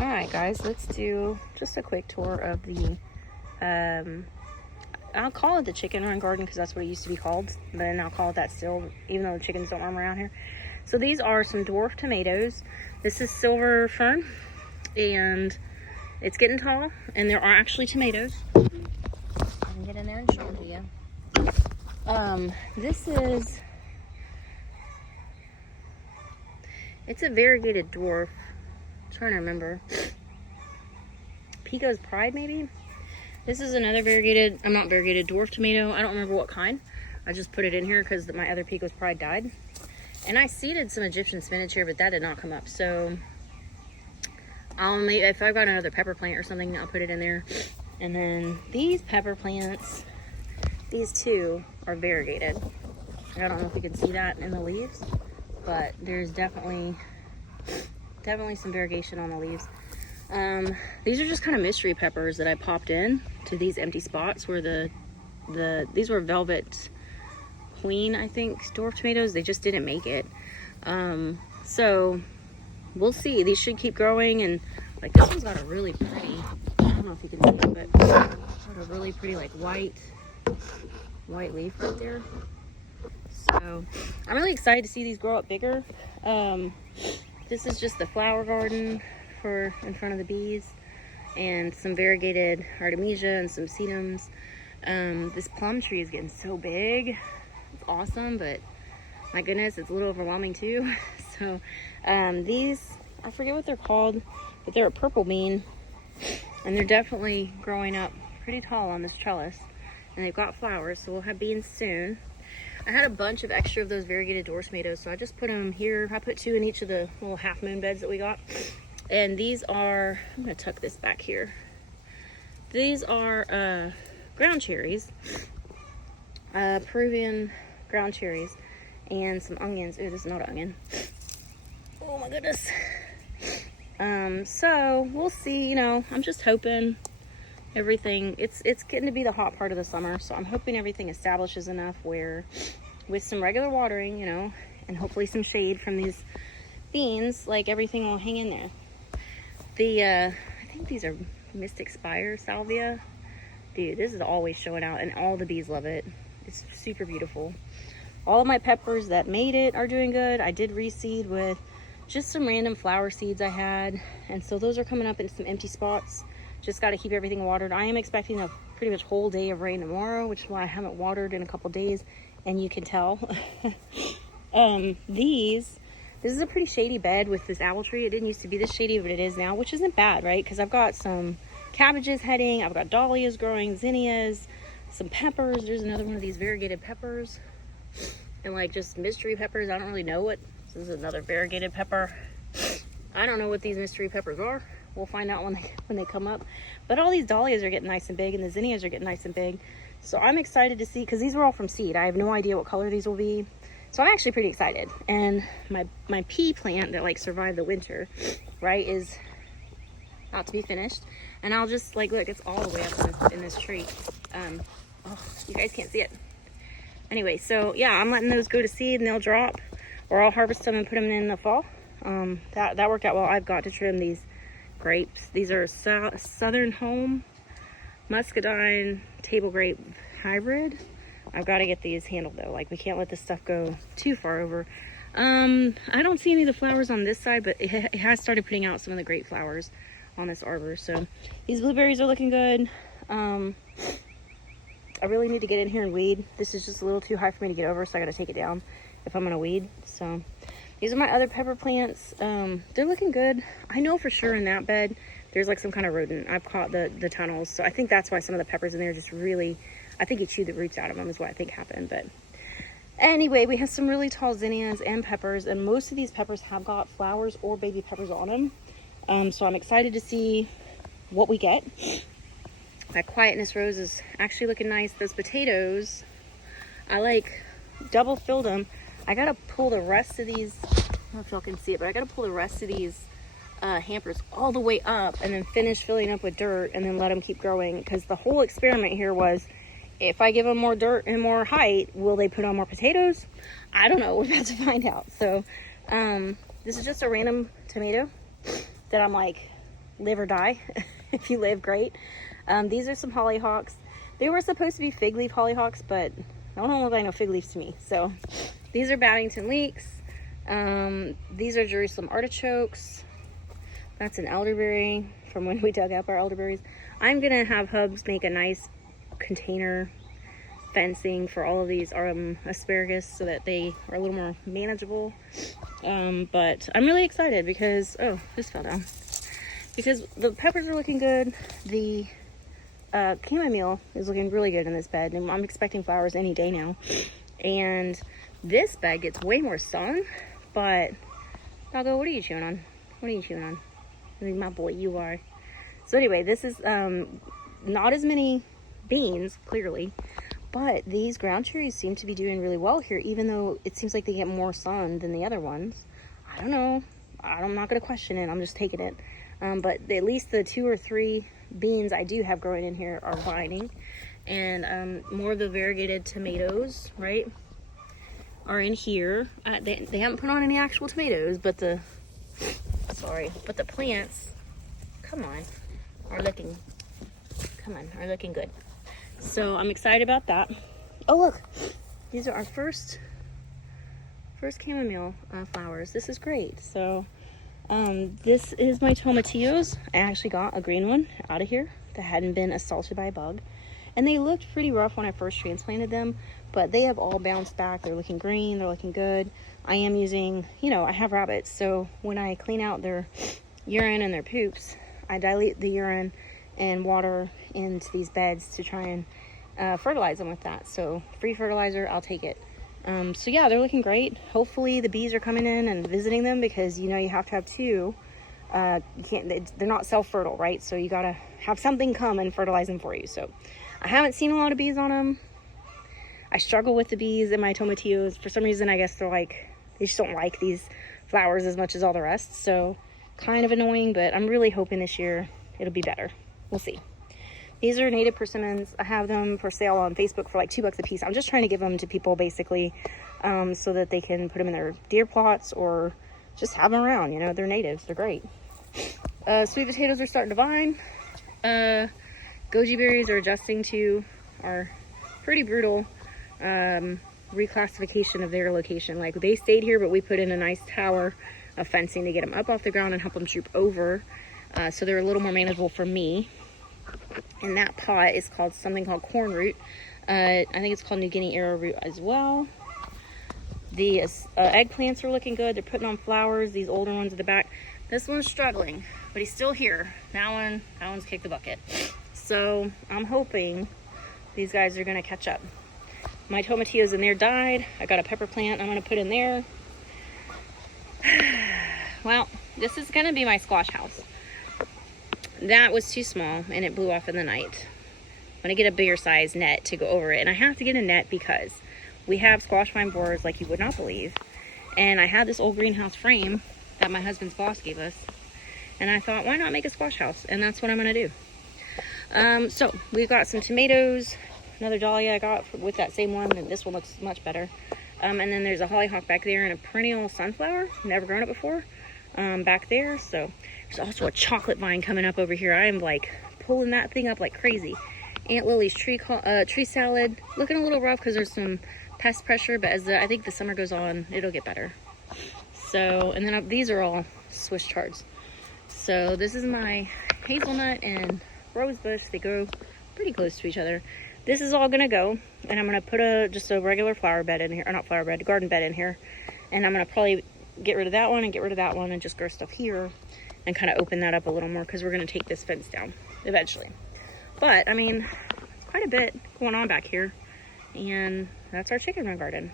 All right, guys, let's do just a quick tour of the, I'll call it the chicken run garden because that's what it used to be called, but then I'll call it that still, even though the chickens don't roam around here. So these are some dwarf tomatoes. This is silver fern, and it's getting tall, and there are actually tomatoes. I can get in there and show them to you. This is, it's a variegated dwarf. I'm trying to remember. Pico's Pride, maybe? This is another variegated, not variegated, dwarf tomato. I don't remember what kind. I just put it in here because my other Pico's Pride died. And I seeded some Egyptian spinach here, but that did not come up. So if I've got another pepper plant or something, I'll put it in there. And then these pepper plants, these two are variegated. I don't know if you can see that in the leaves, but there's definitely some variegation on the leaves. These are just kind of mystery peppers that I popped in to these empty spots where these were Velvet Queen, I think, dwarf tomatoes. They just didn't make it. So we'll see. These should keep growing, and like this one's got a really pretty, I don't know if you can see it, but it's got a really pretty like white leaf right there. So I'm really excited to see these grow up bigger. This is just the flower garden for in front of the bees, and some variegated artemisia and some sedums. This plum tree is getting so big. It's awesome, but my goodness, it's a little overwhelming too. So these, I forget what they're called, but they're a purple bean, and they're definitely growing up pretty tall on this trellis, and they've got flowers, so we'll have beans soon. I had a bunch of extra of those variegated dwarf tomatoes, so I just put them here. I put 2 in each of the little half moon beds that we got. And these are, I'm gonna tuck this back here. These are ground cherries, Peruvian ground cherries, and some onions. Ooh, this is not an onion. Oh my goodness. So we'll see, you know, I'm just hoping everything, it's getting to be the hot part of the summer, so I'm hoping everything establishes enough where with some regular watering, you know, and hopefully some shade from these beans, like everything will hang in there. I think these are Mystic Spire salvia. Dude, this is always showing out, and all the bees love it. It's super beautiful. All of my peppers that made it are doing good. I did reseed with just some random flower seeds I had, and so those are coming up in some empty spots. Just got to keep everything watered. I am expecting a pretty much whole day of rain tomorrow, which is why I haven't watered in a couple days, and you can tell. This is a pretty shady bed with this apple tree. It didn't used to be this shady, but it is now, which isn't bad, right? Because I've got some cabbages heading, I've got dahlias growing, zinnias, some peppers. There's another one of these variegated peppers, and like just mystery peppers. I don't really know what. This is another variegated pepper. I don't know what these mystery peppers are. We'll find out when they come up. But all these dahlias are getting nice and big, and the zinnias are getting nice and big. So I'm excited to see, because these were all from seed. I have no idea what color these will be. So I'm actually pretty excited. And my pea plant that like survived the winter, right, is about to be finished. And I'll just like, look, it's all the way up in this tree. Oh, you guys can't see it. Anyway, so yeah, I'm letting those go to seed and they'll drop, or I'll harvest them and put them in the fall. That worked out well. I've got to trim these grapes. These are Southern Home Muscadine Table Grape Hybrid. I've got to get these handled though. Like, we can't let this stuff go too far over. I don't see any of the flowers on this side, but it has started putting out some of the great flowers on this arbor. So these blueberries are looking good. I really need to get in here and weed. This is just a little too high for me to get over, so I got to take it down if I'm going to weed. So these are my other pepper plants. They're looking good. I know for sure in that bed there's like some kind of rodent. I've caught the tunnels, so I think that's why some of the peppers in there just really, I think he chewed the roots out of them is what I think happened. But anyway, we have some really tall zinnias and peppers, and most of these peppers have got flowers or baby peppers on them. So I'm excited to see what we get. That Quietness Rose is actually looking nice. Those potatoes, I like double filled them. I gotta pull the rest of these, I don't know if y'all can see it, but I gotta pull the rest of these hampers all the way up and then finish filling up with dirt and then let them keep growing, because the whole experiment here was, if I give them more dirt and more height, will they put on more potatoes? I don't know. We're about to find out. So this is just a random tomato that I'm like live or die. If you live, great. These are some hollyhocks. They were supposed to be fig leaf hollyhocks, but I don't look like no fig leaves to me. So these are Babington leeks. These are Jerusalem artichokes. That's an elderberry from when we dug up our elderberries. I'm gonna have Hubs make a nice container fencing for all of these asparagus so that they are a little more manageable. But I'm really excited because, oh, this fell down. Because the peppers are looking good. The chamomile is looking really good in this bed, and I'm expecting flowers any day now. And this bed gets way more sun, but Doggo, what are you chewing on? What are you chewing on? I mean, my boy, you are. So anyway, this is not as many beans, clearly, but these ground cherries seem to be doing really well here, even though it seems like they get more sun than the other ones. I don't know. I'm not going to question it. I'm just taking it. But at least the 2 or 3 beans I do have growing in here are vining. And more of the variegated tomatoes, right, are in here. They haven't put on any actual tomatoes, but the plants, are looking good. So I'm excited about that. Oh look, these are our first chamomile flowers. This is great. So this is my tomatillos. I actually got a green one out of here that hadn't been assaulted by a bug. And they looked pretty rough when I first transplanted them, but they have all bounced back. They're looking green, they're looking good. I am using, I have rabbits, so when I clean out their urine and their poops, I dilute the urine and water into these beds to try and fertilize them with that. So free fertilizer, I'll take it. So yeah, they're looking great. Hopefully the bees are coming in and visiting them, because you have to have 2. You can't, they're not self-fertile, right? So you gotta have something come and fertilize them for you. So I haven't seen a lot of bees on them. I struggle with the bees in my tomatillos. For some reason, I guess they just don't like these flowers as much as all the rest. So kind of annoying, but I'm really hoping this year it'll be better. We'll see. These are native persimmons. I have them for sale on Facebook for like $2 a piece. I'm just trying to give them to people basically so that they can put them in their deer plots or just have them around. They're natives. They're great. Sweet potatoes are starting to vine. Goji berries are adjusting to our pretty brutal reclassification of their location. Like, they stayed here, but we put in a nice tower of fencing to get them up off the ground and help them troop over. So they're a little more manageable for me. And that pot is called something called corn root. I think it's called New Guinea arrowroot as well. The eggplants are looking good. They're putting on flowers. These older ones at the back. This one's struggling, but he's still here. That one's kicked the bucket. So I'm hoping these guys are gonna catch up. My tomatillos in there died. I got a pepper plant I'm gonna put in there. Well, this is gonna be my squash house. That was too small and it blew off in the night. I'm gonna get a bigger size net to go over it. And I have to get a net because we have squash vine borers like you would not believe. And I had this old greenhouse frame that my husband's boss gave us. And I thought, why not make a squash house? And that's what I'm gonna do. So we've got some tomatoes, another dahlia I got with that same one, and this one looks much better. And then there's a hollyhock back there and a perennial sunflower, never grown it before, back there. So there's also a chocolate vine coming up over here. I am like pulling that thing up like crazy. Aunt Lily's tree salad, looking a little rough because there's some pest pressure, but as I think the summer goes on, it'll get better. So, and then these are all Swiss chards. So this is my hazelnut and rose bush. They grow pretty close to each other. This is all gonna go, and I'm gonna put just a regular flower bed in here, or not flower bed, garden bed in here. And I'm gonna probably get rid of that one and get rid of that one and just grow stuff here and kind of open that up a little more, because we're gonna take this fence down eventually. But I mean, it's quite a bit going on back here, and that's our chicken run garden.